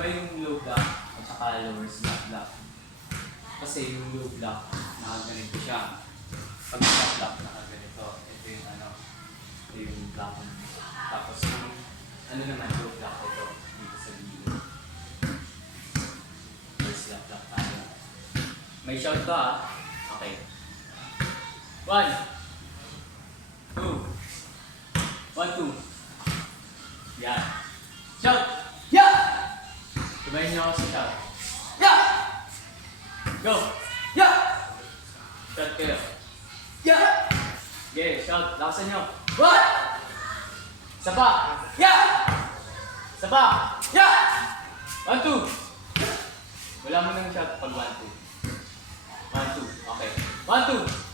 Iba yung low block at saka lower slap block. Kasi yung low block, nakaganito siya. Pag slap block, nakaganito. Ito yung ano, ito yung block. Tapos yung ano naman, low block ito, dito sa gilid. Lower slap block tayo. May shout to ah. Okay. 1, 2, 1, 2. Yan. Shout! Yeah! Sabayin niyo ako sa shout. Yeah! Go! Yeah! Shout kayo. Yeah! Okay, shout. Lakasan niyo. What? Isa pa. Yeah! Isa pa. Yeah! 1, 2. Wala mo nang shout pag 1, 2. 1, 2. Okay. 1, 2.